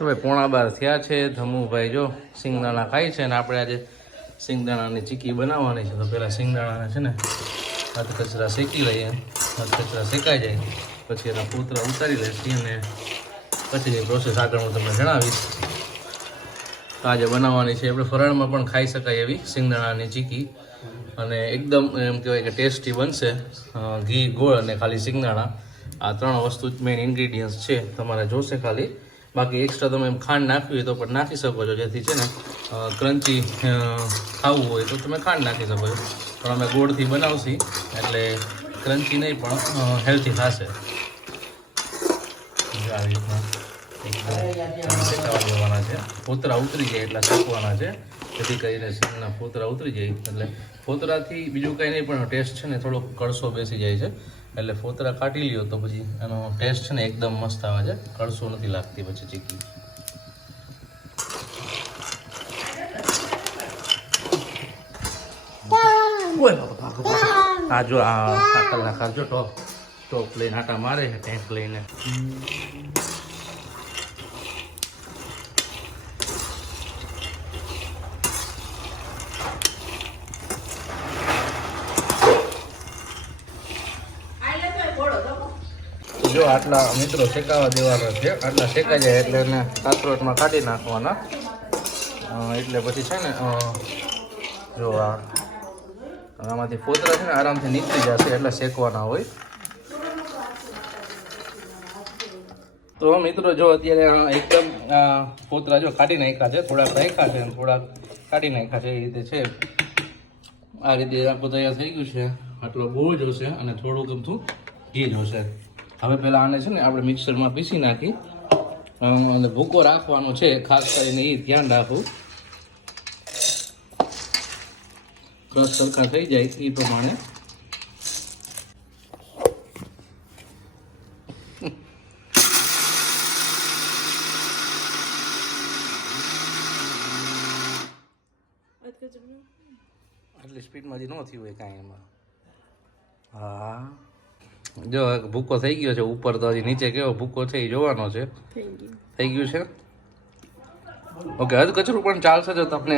તો ભાઈ 11:15 થયા છે. ધમુભાઈ જો સિંગદાણા ખાય છે, અને આપણે આજે સિંગદાણાની ચીકી બનાવવાની છે. તો પહેલાં સિંગદાણાને છે ને હાથ કચરા શેકી લઈએ. હાથ કચરા શેકાઈ જાય પછી એના પૂતરા ઉતારી લઈશું, અને પછીની પ્રોસેસ આગળ હું તમને જણાવીશ. આજે બનાવવાની છે આપણે ફરાળમાં પણ ખાઈ શકાય એવી સિંગદાણાની ચીકી, અને એકદમ એમ કહેવાય કે ટેસ્ટી બનશે. ઘી, ગોળ અને ખાલી સિંગદાણા, આ 3 વસ્તુ જ મેઇન ઇન્ગ્રીડિયન્ટ્સ છે. તમારે જોશે ખાલી, બાકી એક્સ્ટ્રા તમે એમ ખાંડ નાખવી હોય તો પણ નાખી શકો છો, જેથી છે ને ક્રન્ચી ખાવું હોય તો તમે ખાંડ નાખી શકો છો. પણ અમે ગોળથી બનાવશી એટલે ક્રન્ચી નહીં પણ હેલ્ધી થશે. આવી રીતના એકદમ શેકાવા દેવાના છે. ફોતરા ઉતરી જાય એટલા શેકવાના છે, જેથી કરીને સિંગના ફોતરા ઉતરી જાય. એટલે ફોતરાથી બીજું કંઈ નહીં પણ ટેસ્ટ છે ને થોડોક કડસો બેસી જાય છે. એટલે ફોતરા કાઢી લ્યો તો પછી એનો ટેસ્ટ છે ને એકદમ મસ્ત આવે છે, કડસો નથી લાગતી પછી ચીકી. આ જો આ કલાકાર જો ટોપ લઈને આટા મારે છે, ટેન્ક લઈને. જો આટલા મિત્રો શેકાવા દેવાના છે. આટલા શેકાઈ જાય એટલે એને કાતરોટમાં કાઢી નાખવાના. એટલે પછી છે ને જો આમાંથી ફોતરા છે ને આરામથી નીકળી જશે, એટલે શેકવાના હોય. તો મિત્રો જો અત્યારે એકદમ ફોતરા જો કાઢી નાખ્યા છે, થોડાક રાખ્યા છે અને થોડાક કાઢી નાખ્યા છે, એ રીતે છે. આ રીતે આખું તૈયાર થઈ ગયું છે. આટલો ગોળ જોશે અને થોડુંક ગમતું ઘી જોશે. હવે પહેલાં આને છે ને આપણે મિક્સરમાં પીસી નાખી અને ભૂકો રાખવાનો છે, ખાસ કરીને એ ધ્યાન રાખવું. ક્રશ સરખા થઈ જાય એ પ્રમાણે. આટલી સ્પીડમાં જે ન થયું હોય કાંઈ એમાં. હા જો ભૂકો થઈ ગયો છે. ઉપર તો હજી નીચે કેવો ભૂકો છે એ જોવાનો છે. થઈ ગયું છે. ઓકે, હદ કચરું પણ ચાલશે જો તમને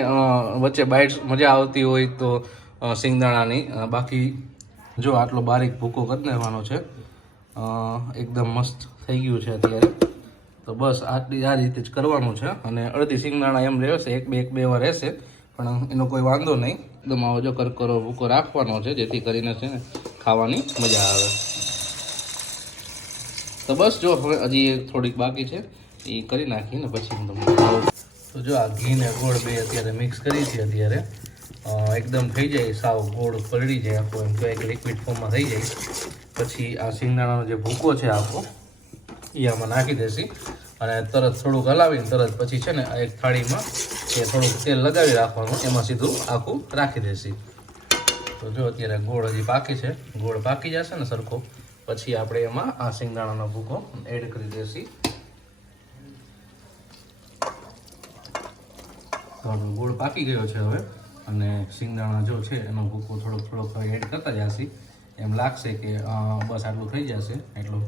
વચ્ચે બાઇટ્સ મજા આવતી હોય તો સિંગદાણાની. બાકી જો આટલો બારીક ભૂકો કરી દેવાનો છે. એકદમ મસ્ત થઈ ગયું છે અત્યારે. તો બસ આ રીતે જ કરવાનું છે. અને અડધી સિંગદાણા એમ રહેશે, એક બે વાર રહેશે, પણ એનો કોઈ વાંધો નહીં. એકદમ આવો જો કરકરો ભૂકો રાખવાનો છે, જેથી કરીને છે ને ખાવાની મજા આવે. તો બસ જો હવે હજી થોડીક બાકી છે, એ કરી નાખીને પછી હું તમને ખાઉં. તો જો આ ઘી ને ગોળ બે અત્યારે મિક્સ કરી છે. અત્યારે એકદમ થઈ જાય, સાવ ગોળ પલળી જાય, આખો એમ તો એક લિક્વિડ ફોર્મમાં થઈ જાય. પછી આ સિંગદાણાનો જે ભૂકો છે આખો એ આમાં નાખી દેશી, અને તરત થોડુંક હલાવીને તરત પછી છે ને એક થાળીમાં એ થોડુંક તેલ લગાવી રાખવાનું, એમાં સીધું આખું રાખી દેશી. તો જો અત્યારે ગોળ હજી પાકી છે. ગોળ પાકી જશે ને સરખો પછી આપણે એમાં આ સિંગદાણાનો ભૂકો એડ કરી દઈશું. ગોળ પાકી ગયો છે હવે, અને સિંગદાણા જો છે એનો ભૂકો થોડોક એડ કરતા જશે. એમ લાગશે કે બસ આટલું થઈ જશે એટલું,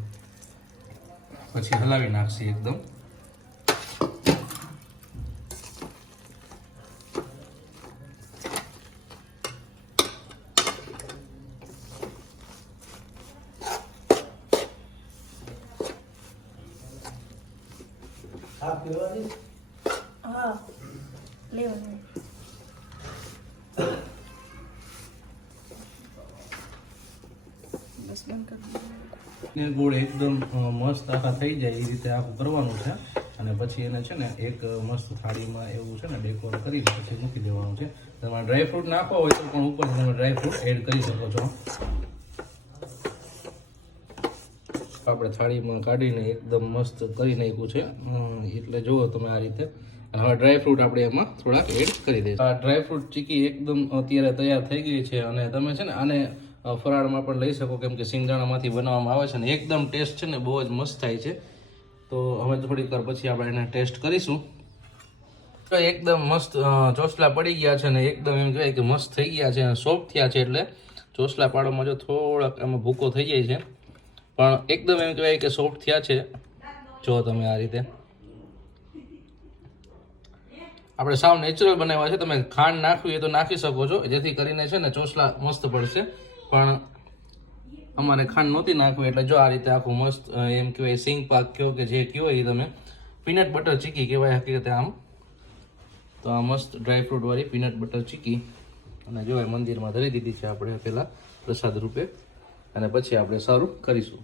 પછી હલાવી નાખશે એકદમ. ગોળ એકદમ મસ્ત આખા થઈ જાય એ રીતે આખું કરવાનું છે. અને પછી એને છે ને એક મસ્ત થાળીમાં એવું છે ને ડેકોર કરી પછી મૂકી દેવાનું છે. તમારે ડ્રાયફ્રૂટ નાખવા હોય તો પણ ઉપર તમે ડ્રાયફ્રૂટ એડ કરી શકો છો. આપણે થાળીમાં કાઢીને એકદમ મસ્ત કરી નાખ્યું છે. એટલે જુઓ તમે આ રીતે. હવે ડ્રાયફ્રૂટ આપણે એમાં થોડાક એડ કરી દઈશું. આ ડ્રાયફ્રૂટ ચીકી એકદમ અત્યારે તૈયાર થઈ ગઈ છે, અને તમે છે ને આને ફરાળમાં પણ લઈ શકો, કેમ કે સિંગદાણામાંથી બનાવવામાં આવે છે ને એકદમ ટેસ્ટ છે ને બહુ જ મસ્ત થાય છે. તો હવે થોડીક વાર પછી આપણે એને ટેસ્ટ કરીશું. તો એકદમ મસ્ત ચોસલા પડી ગયા છે ને એકદમ એમ કહેવાય કે મસ્ત થઈ ગયા છે અને સોફ્ટ થયા છે. એટલે ચોસલા પાડવામાં જો થોડાક એમાં ભૂકો થઈ જાય છે, પણ એકદમ એમ કહેવાય કે સોફ્ટ થયા છે. જો તમે આ રીતે આપણે સાવ નેચરલ બનાવ્યા છે. તમે ખાંડ નાખવી એ તો નાખી શકો છો, જેથી કરીને છે ને ચોસલા મસ્ત પડશે. પણ અમારે ખાંડ નહોતી નાખવી એટલે જો આ રીતે આખું મસ્ત એમ કહેવાય સિંગ પાક કયો કે જે કયો એ તમે પીનટ બટર ચીકી કહેવાય હકીકતે આમ. તો આ મસ્ત ડ્રાયફ્રૂટ વાળી પીનટ બટર ચીકી અને જો મંદિરમાં ધરી દીધી છે આપણે પહેલાં પ્રસાદ રૂપે, અને પછી આપણે સર્વ કરીશું.